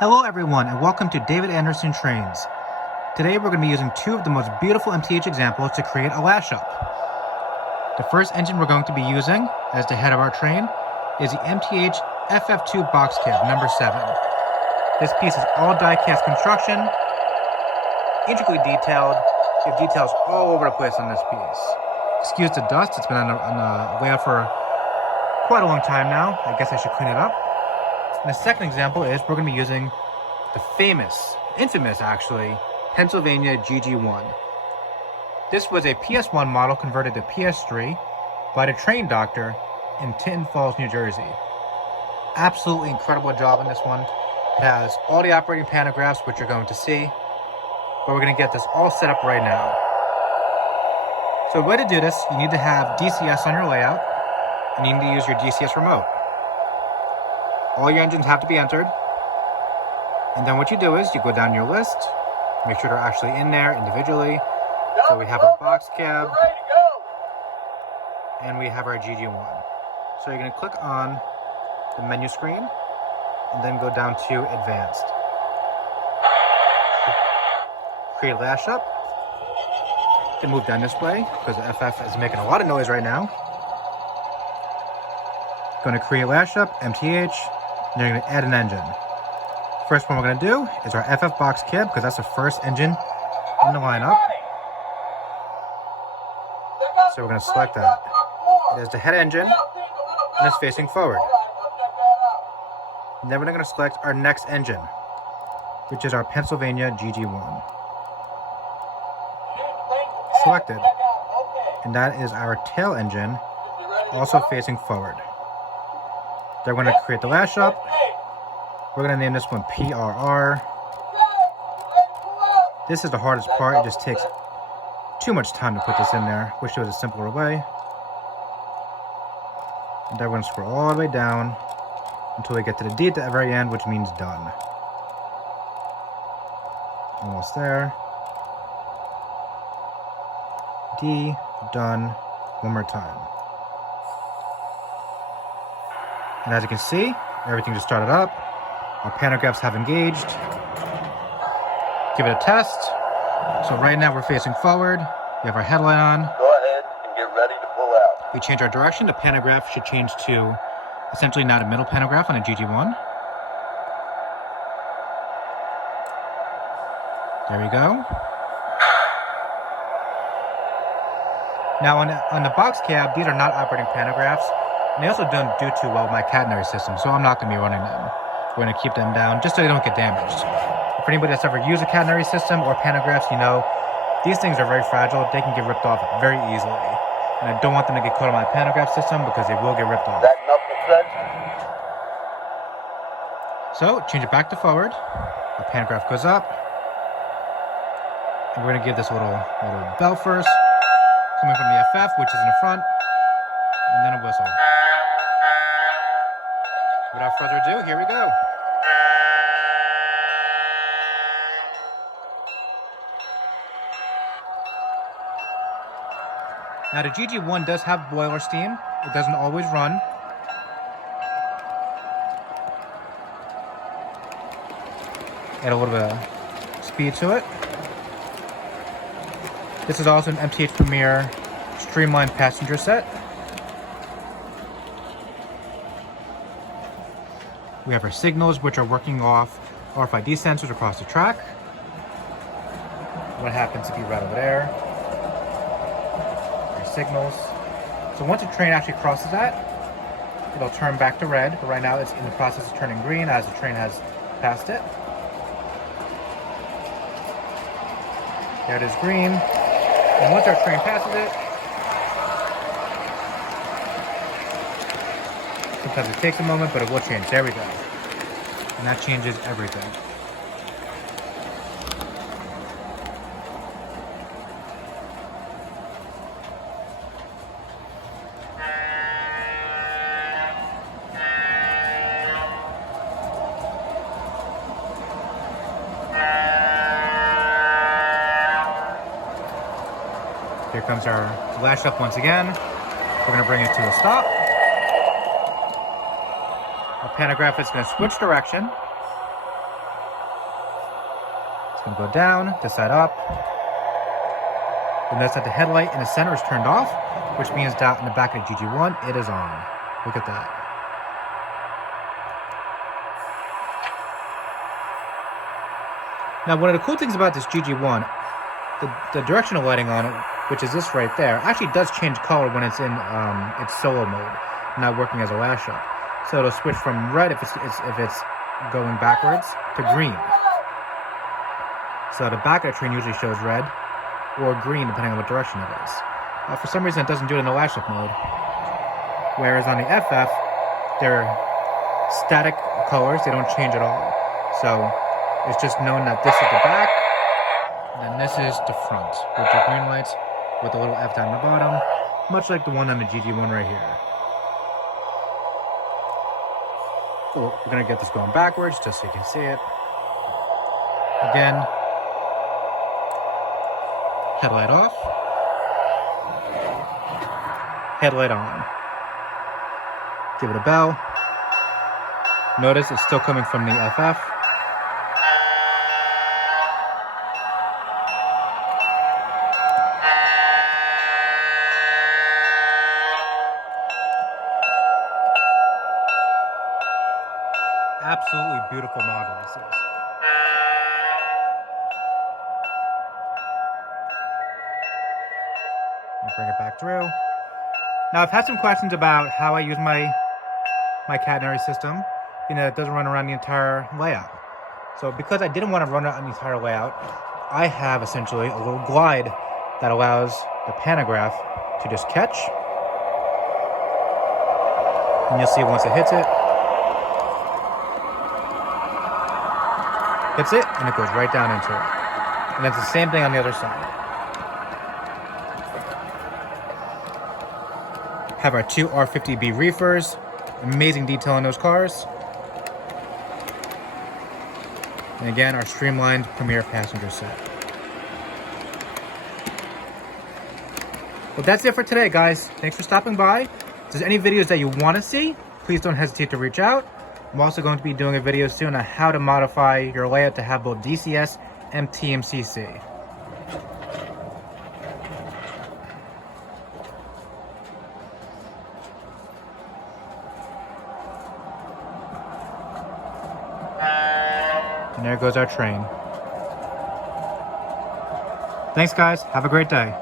Hello everyone and welcome to DavidAndersonTrains. Today we're going to be using two of the most beautiful MTH examples to create a Lash-Up. The first engine we're going to be using as the head of our train is the MTH FF2 box cab number 7. This piece is all die-cast construction, intricately detailed. You have details all over the place on this piece. Excuse the dust, it's been on the layout for quite a long time now. I guess I should clean it up. And the second example is we're going to be using the infamous actually, Pennsylvania GG-1. This was a PS1 model converted to PS3 by the train doctor in Tinton Falls, New Jersey. Absolutely incredible job on this one. It has all the operating pantographs, which you're going to see, but we're going to get this all set up right now. So the way to do this, you need to have DCS on your layout, and you need to use your DCS remote. All your engines have to be entered, and then what you do is you go down your list, make sure they're actually in there individually. So we have our box cab, and we have our GG-1. So you're going to click on the menu screen, and then go down to Advanced. Create Lash-Up. You can move down this way, because the FF is making a lot of noise right now. Going to create Lash-Up, MTH, and you're going to add an engine. First one we're going to do is our FF box cab, because that's the first engine in the lineup. So we're going to select that. It is the head engine, and it's facing forward. And then we're going to select our next engine, which is our Pennsylvania GG-1. Selected. And that is our tail engine, also facing forward. Then we're going to create the Lash-Up. We're going to name this one PRR. This is the hardest part. It just takes too much time to put this in there. Wish there was a simpler way. And then we're going to scroll all the way down until we get to the D at the very end, which means done. Almost there. D, done. One more time. And as you can see, everything just started up. Our pantographs have engaged. Give it a test. So right now we're facing forward. We have our headlight on. Go ahead and get ready to pull out. We change our direction. The pantograph should change to essentially not a middle pantograph on a GG-1. There we go. Now on the box cab, these are not operating pantographs. And they also don't do too well with my catenary system, so I'm not going to be running them. We're going to keep them down just so they don't get damaged. For anybody that's ever used a catenary system or pantographs, you know, these things are very fragile. They can get ripped off very easily. And I don't want them to get caught on my pantograph system because they will get ripped off. That enough to set? So, change it back to forward. The pantograph goes up. And we're going to give this a little bell first. Coming from the FF, which is in the front. And then a whistle. Without further ado, here we go. Now the GG-1 does have boiler steam. It doesn't always run. Add a little bit of speed to it. This is also an MTH Premier streamlined passenger set. We have our signals, which are working off RFID sensors across the track. What happens if you right over there? Our signals. So once a train actually crosses that, it'll turn back to red. But right now it's in the process of turning green as the train has passed it. There it is, green. And once our train passes it, sometimes it takes a moment, but it will change. There we go. And that changes everything. Here comes our Lash-Up once again. We're going to bring it to a stop. Our pantograph is going to switch direction. gonna go down, this side up. And notice that the headlight in the center is turned off, which means that in the back of the GG-1, it is on. Look at that. Now, one of the cool things about this GG-1, the directional lighting on it, which is this right there, actually does change color when it's in its solo mode, not working as a Lash-Up. So it'll switch from red if it's going backwards to green. So the back of the train usually shows red or green depending on what direction it is. For some reason it doesn't do it in the Lash-Up mode. Whereas on the FF, they're static colors, they don't change at all. So it's just known that this is the back, and then this is the front, with the green lights, with a little F down the bottom, much like the one on the GG-1 right here. We're going to get this going backwards, just so you can see it. Again, headlight off, headlight on. Give it a bell. Notice it's still coming from the FF. Absolutely beautiful model this is. Bring it back through. Now I've had some questions about how I use my catenary system. You know, it doesn't run around the entire layout. So because I didn't want to run around the entire layout, I have essentially a little glide that allows the pantograph to just catch. And you'll see once it hits it, and it goes right down into it. And it's the same thing on the other side. Have our two R50B reefers. Amazing detail on those cars. And again, our streamlined Premier passenger set. Well, that's it for today, guys. Thanks for stopping by. If there's any videos that you want to see, please don't hesitate to reach out. I'm also going to be doing a video soon on how to modify your layout to have both DCS and TMCC. And there goes our train. Thanks, guys. Have a great day.